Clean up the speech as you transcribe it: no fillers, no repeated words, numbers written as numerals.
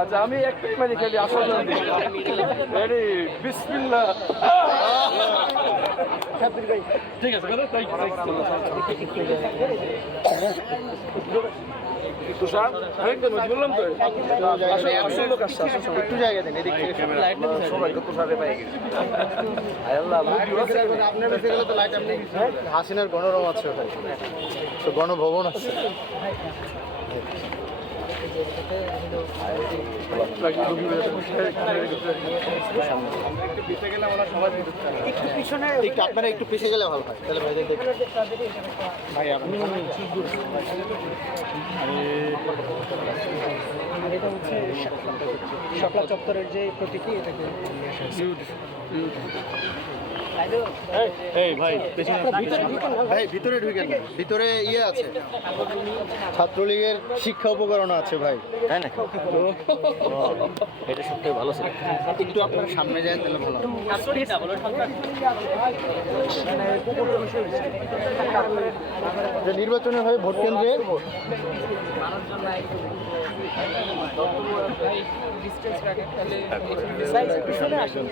আচ্ছা আমি একটাই মানে খেলি আসলে রেডি বিসমিল্লাহ। ঠিক আছে তুষার আরেকজন বললাম তো আসল লোক আসছে একটু জায়গা দেন এদিক থেকে সবাই তো তুষারে পাই গেছে আল্লাহ আপনার কাছে গেলে তো লাইট আপনি হাসিনার গণরম আছে ওখানে তো গণভবন আছে একটু পিছনে একটু আপনারা একটু পিছিয়ে গেলে ভালো হয় তাহলে ভাইদের দেখবেন ভাই আপনি আর এটা হচ্ছে শাপলা চত্বরের যে প্রতীকী এটাকে ভাই ভিতরে ঢুকেন ভিতরে ইয়ে আছে ছাত্রলীগের শিক্ষা উপকরণ আছে ভাই তাই না এটা সবথেকে ভালো ছিল একটু আপনার সামনে যায় তাহলে ভালো যে নির্বাচনে হয় ভোট কেন্দ্রে পিছনে আসুন